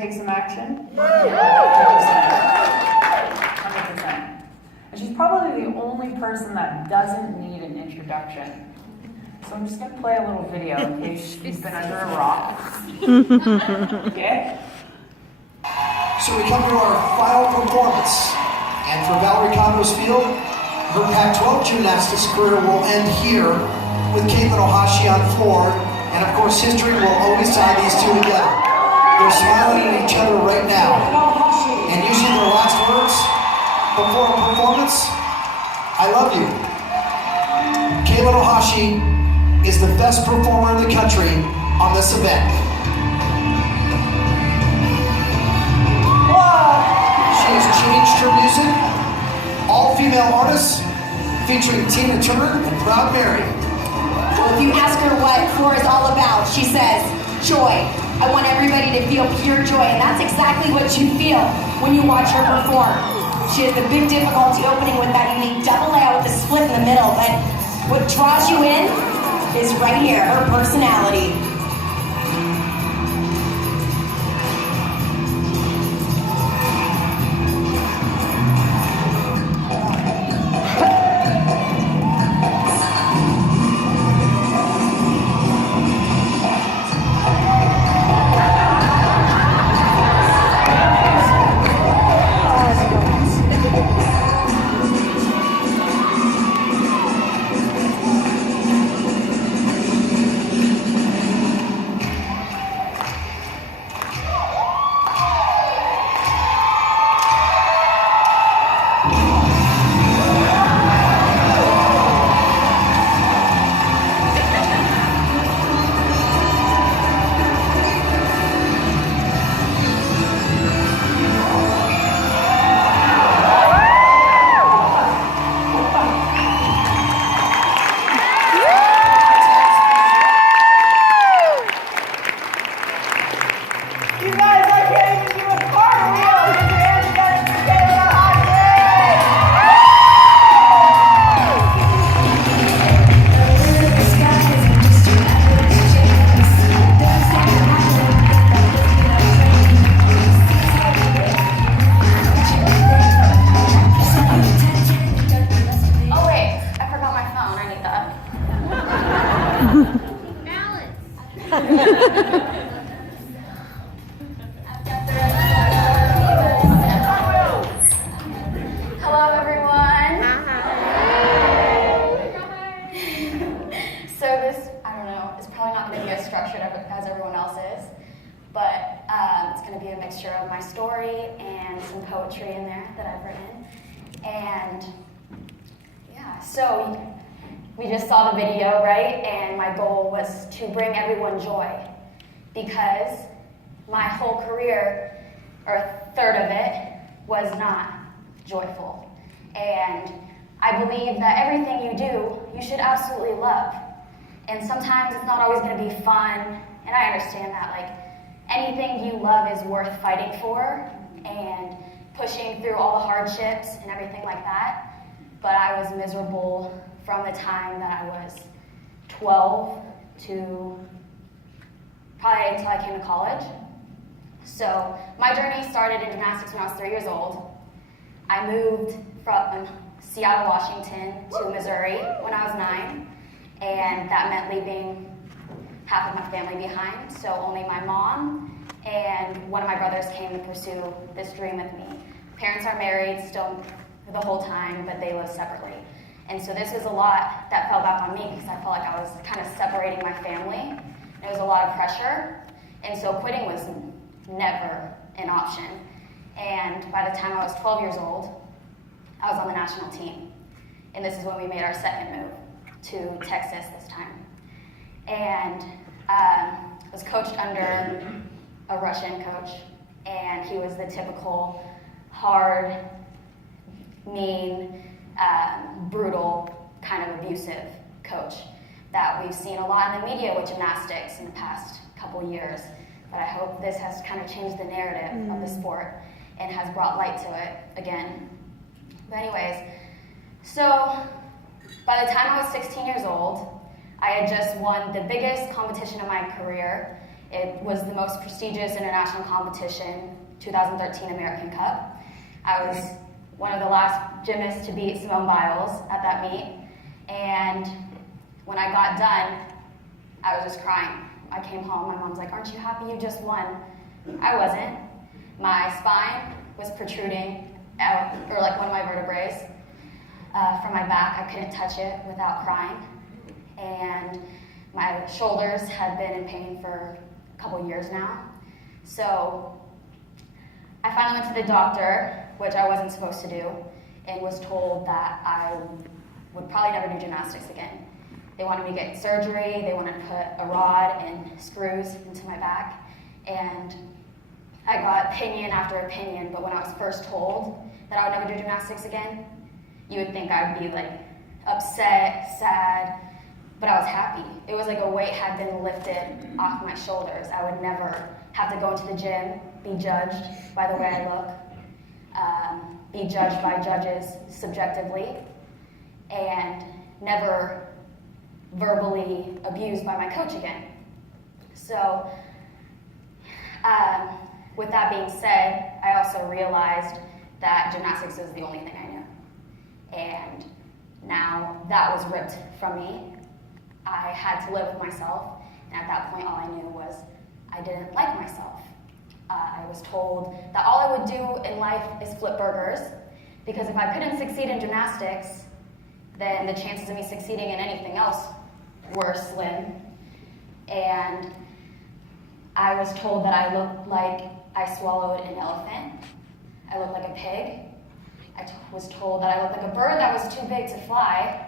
Take some action? 100%. And she's probably the only person that doesn't need an introduction. So I'm just going to play a little video in case she's been under a rock. Okay? So we come to our final performance. And for Valerie Condos Field, her Pac-12 gymnastics career will end here with Katelyn Ohashi on floor. And of course, history will always tie these two together. They're smiling at each other right now. And using their last words before a performance, I love you. Katelyn Ohashi is the best performer in the country on this event. She has changed her music. All-female artists featuring Tina Turner and Proud Mary. Well, if you ask her what floor is all about, she says, joy. I want everybody to feel pure joy, and that's exactly what you feel when you watch her perform. She has the big difficulty opening with that unique double layout with the split in the middle, but what draws you in is right here, her personality. Hello, everyone. So this, I don't know, is probably not going to be as structured as everyone else is, but it's going to be a mixture of my story and some poetry in there that I've written. And yeah, so we just saw the video, right? And my goal was to bring everyone joy, because my whole career, or a third of it, was not joyful. And I believe that everything you do, you should absolutely love. And sometimes it's not always going to be fun, and I understand that. Like, anything you love is worth fighting for and pushing through all the hardships and everything like that. But I was miserable from the time that I was 12 to probably until I came to college. So my journey started in gymnastics when I was 3 years old. I moved from Seattle, Washington to Missouri when I was 9, and that meant leaving half of my family behind. So only my mom and one of my brothers came to pursue this dream with me. Parents are married still the whole time, but they live separately. And so this was a lot that fell back on me, because I felt like I was kind of separating my family. It was a lot of pressure, and so quitting was never an option. And by the time I was 12 years old, I was on the national team. And this is when we made our second move to Texas this time. And I was coached under a Russian coach, and he was the typical hard, mean, brutal, kind of abusive coach that we've seen a lot in the media with gymnastics in the past couple years. But I hope this has kind of changed the narrative of the sport and has brought light to it again. But anyways, so by the time I was 16 years old, I had just won the biggest competition of my career It was the most prestigious international competition, 2013 American Cup. I was one of the last gymnasts to beat Simone Biles at that meet, and when I got done, I was just crying. I came home, my mom's like, "Aren't you happy you just won?" I wasn't. My spine was protruding out, or like one of my vertebrae from my back. I couldn't touch it without crying. And my shoulders had been in pain for a couple years now. So I finally went to the doctor, which I wasn't supposed to do, and was told that I would probably never do gymnastics again. They wanted me to get surgery, they wanted to put a rod and screws into my back, and I got opinion after opinion, but when I was first told that I would never do gymnastics again, you would think I'd be like upset, sad, but I was happy. It was like a weight had been lifted off my shoulders. I would never have to go into the gym, be judged by the way I look, be judged by judges subjectively, and never verbally abused by my coach again. So, with that being said, I also realized that gymnastics was the only thing I knew. And now that was ripped from me. I had to live with myself, and at that point all I knew was I didn't like myself. I was told that all I would do in life is flip burgers, because if I couldn't succeed in gymnastics, then the chances of me succeeding in anything else were slim. And I was told that I looked like I swallowed an elephant. I looked like a pig. I was told that I looked like a bird that was too big to fly.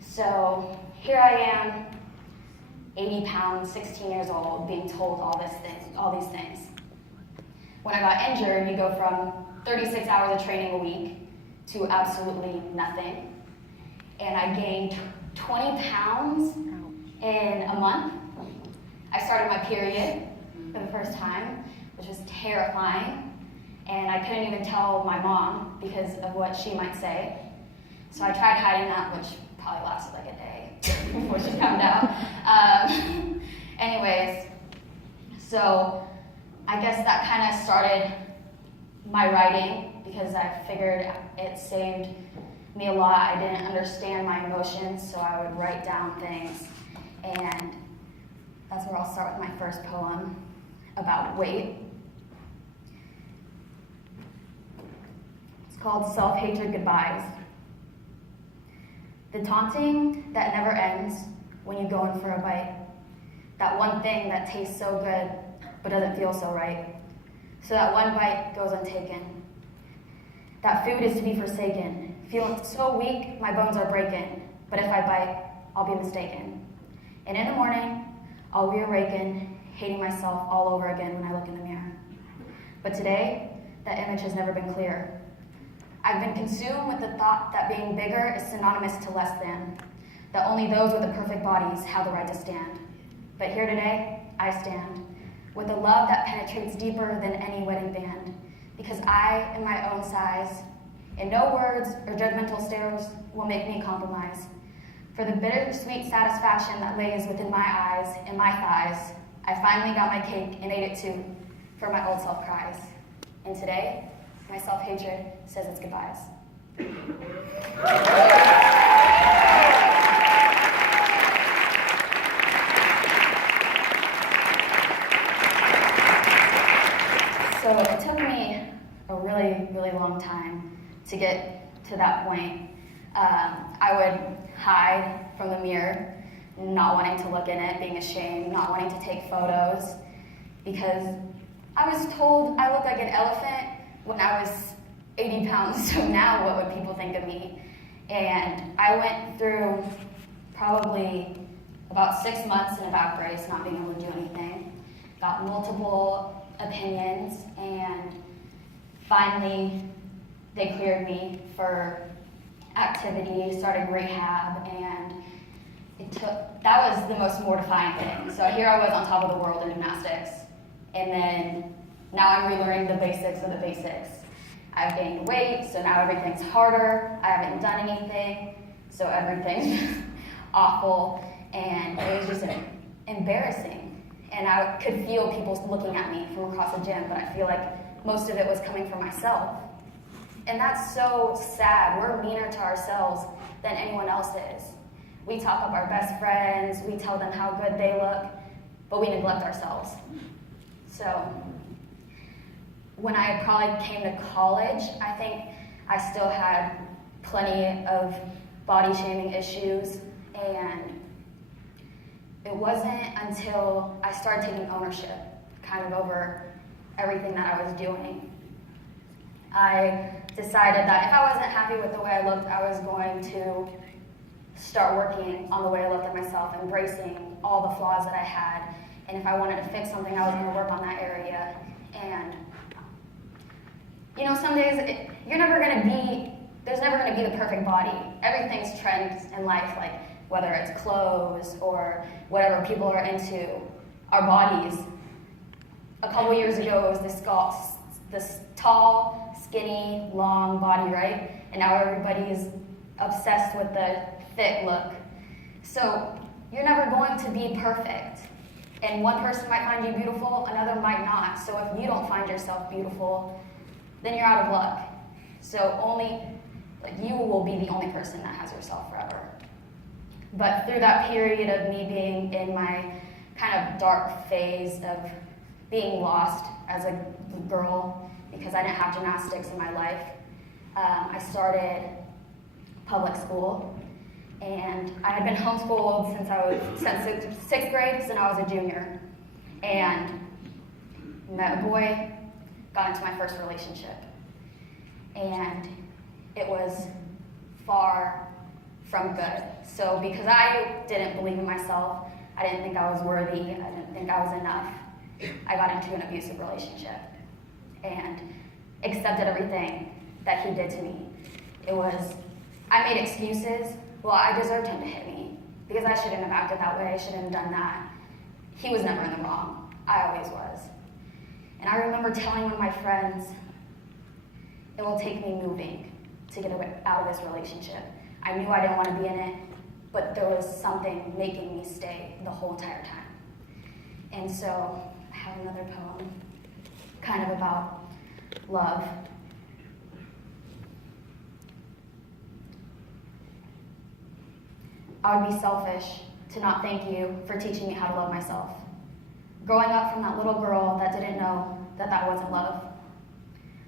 So here I am, 80 pounds, 16 years old, being told all these things. When I got injured, you go from 36 hours of training a week to absolutely nothing. And I gained 20 pounds in a month. I started my period for the first time, which was terrifying. And I couldn't even tell my mom because of what she might say. So I tried hiding that, which probably lasted like a day before she found out. Anyways, so I guess that kind of started my writing, because I figured it saved me a lot. I didn't understand my emotions, so I would write down things. And that's where I'll start with my first poem about weight. It's called Self-Hatred Goodbyes. The taunting that never ends when you go in for a bite. That one thing that tastes so good but doesn't feel so right. So that one bite goes untaken. That food is to be forsaken. Feeling so weak, my bones are breaking. But if I bite, I'll be mistaken. And in the morning, I'll reawaken, hating myself all over again when I look in the mirror. But today, that image has never been clear. I've been consumed with the thought that being bigger is synonymous to less than, that only those with the perfect bodies have the right to stand. But here today, I stand, with a love that penetrates deeper than any wedding band, because I am my own size, and no words or judgmental stares will make me compromise. For the bittersweet satisfaction that lays within my eyes and my thighs, I finally got my cake and ate it too, for my old self cries. And today, my self-hatred says its goodbyes. So it took me a really, really long time to get to that point. I would hide from the mirror, not wanting to look in it, being ashamed, not wanting to take photos, because I was told I looked like an elephant when I was 80 pounds, so now what would people think of me? And I went through probably about 6 months in a back brace, not being able to do anything. Got multiple opinions, and finally they cleared me for activity, started rehab, and that was the most mortifying thing. So here I was on top of the world in gymnastics, and then now I'm relearning the basics of the basics. I've gained weight, so now everything's harder. I haven't done anything, so everything's awful, and it was just embarrassing. and I could feel people looking at me from across the gym, but I feel like most of it was coming from myself. And that's so sad. We're meaner to ourselves than anyone else is. We talk up our best friends, we tell them how good they look, but we neglect ourselves. So when I probably came to college, I think I still had plenty of body shaming issues, and it wasn't until I started taking ownership kind of over everything that I was doing. I decided that if I wasn't happy with the way I looked, I was going to start working on the way I looked at myself, embracing all the flaws that I had, and if I wanted to fix something, I was going to work on that area. And you know, some days there's never going to be the perfect body. Everything's trends in life, like whether it's clothes or whatever people are into, our bodies. A couple years ago, it was this tall, skinny, long body, right? And now everybody's obsessed with the fit look. So you're never going to be perfect. And one person might find you beautiful, another might not. So if you don't find yourself beautiful, then you're out of luck. So you will be the only person that has yourself forever. But through that period of me being in my kind of dark phase of being lost as a girl, because I didn't have gymnastics in my life, I started public school, and I had been homeschooled since sixth grade, since I was a junior, and met a boy, got into my first relationship, and it was far from good. So because I didn't believe in myself, I didn't think I was worthy, I didn't think I was enough, I got into an abusive relationship and accepted everything that he did to me. I made excuses. Well, I deserved him to hit me because I shouldn't have acted that way, I shouldn't have done that. He was never in the wrong, I always was. And I remember telling one of my friends, it will take me moving to get out of this relationship. I knew I didn't want to be in it, but there was something making me stay the whole entire time. And so I have another poem, kind of about love. I would be selfish to not thank you for teaching me how to love myself. Growing up from that little girl that didn't know that that wasn't love,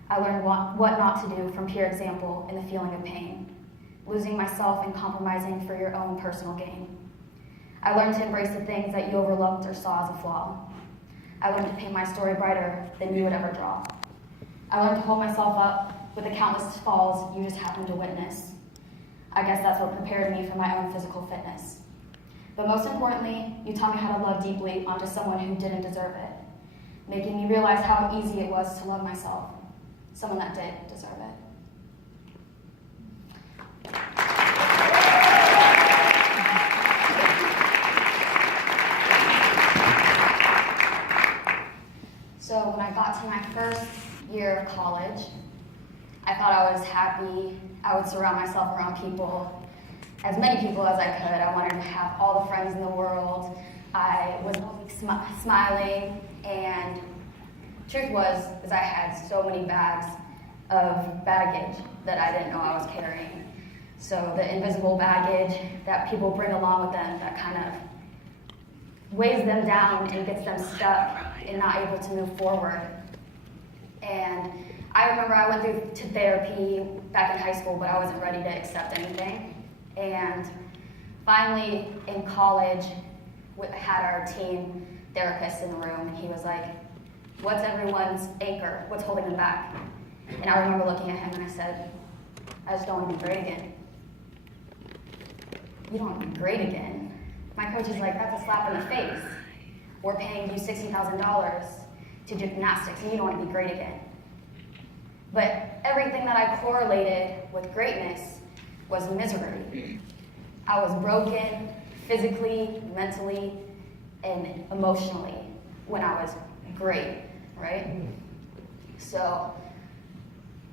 I learned what not to do from peer example in the feeling of pain, losing myself and compromising for your own personal gain. I learned to embrace the things that you overlooked or saw as a flaw. I learned to paint my story brighter than you would ever draw. I learned to hold myself up with the countless falls you just happened to witness. I guess that's what prepared me for my own physical fitness. But most importantly, you taught me how to love deeply onto someone who didn't deserve it, making me realize how easy it was to love myself, someone that did deserve it. So when I got to my first year of college, I thought I was happy. I would surround myself around people, as many people as I could. I wanted to have all the friends in the world. I was always smiling, and truth was, is I had so many bags of baggage that I didn't know I was carrying. So the invisible baggage that people bring along with them that kind of weighs them down and gets them stuck and not able to move forward. And I remember I went through to therapy back in high school, but I wasn't ready to accept anything. And finally, in college, we had our team therapist in the room, and he was like, what's everyone's anchor? What's holding them back? And I remember looking at him and I said, I just don't want to be great again. You don't want to be great again? My coach is like, that's a slap in the face. We're paying you $60,000 to do gymnastics, and you don't want to be great again. But everything that I correlated with greatness was misery. I was broken physically, mentally, and emotionally when I was great, right? So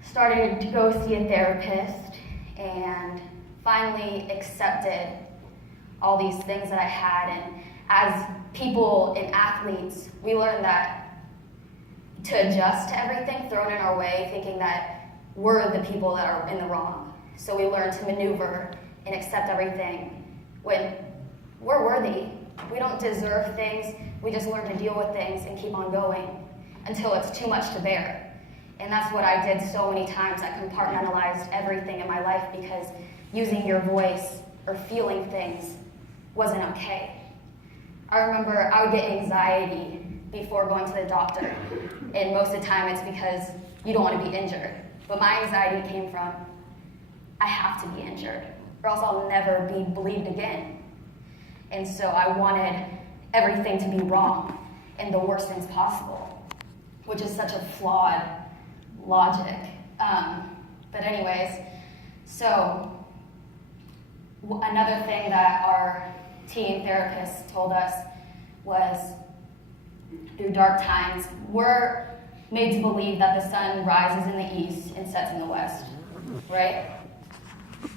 started to go see a therapist and finally accepted all these things that I had. And as people and athletes, we learn that to adjust to everything thrown in our way, thinking that we're the people that are in the wrong. So we learn to maneuver and accept everything when we're worthy. We don't deserve things. We just learn to deal with things and keep on going until it's too much to bear. And that's what I did so many times. I compartmentalized everything in my life because using your voice or feeling things wasn't okay. I remember I would get anxiety before going to the doctor. And most of the time it's because you don't want to be injured. But my anxiety came from, I have to be injured, or else I'll never be believed again. And so I wanted everything to be wrong and the worst things possible, which is such a flawed logic. But anyways, so another thing that our team therapist told us was through dark times, we're made to believe that the sun rises in the east and sets in the west, right?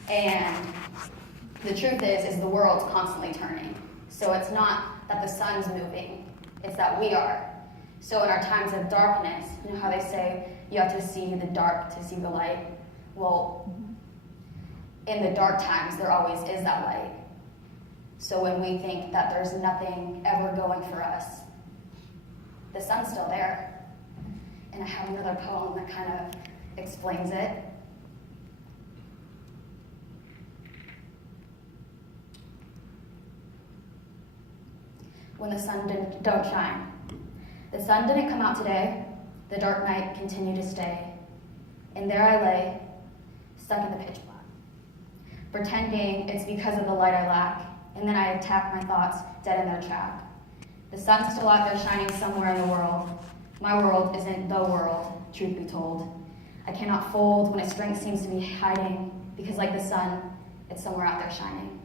And the truth is the world's constantly turning. So it's not that the sun's moving, it's that we are. So in our times of darkness, you know how they say you have to see the dark to see the light? Well, in the dark times, there always is that light. So when we think that there's nothing ever going for us, the sun's still there. And I have another poem that kind of explains it. When the sun don't shine. The sun didn't come out today. The dark night continued to stay. And there I lay, stuck in the pitch black, pretending it's because of the light I lack. And then I attack my thoughts, dead in their track. The sun's still out there shining somewhere in the world. My world isn't the world, truth be told. I cannot fold when its strength seems to be hiding, because like the sun, it's somewhere out there shining.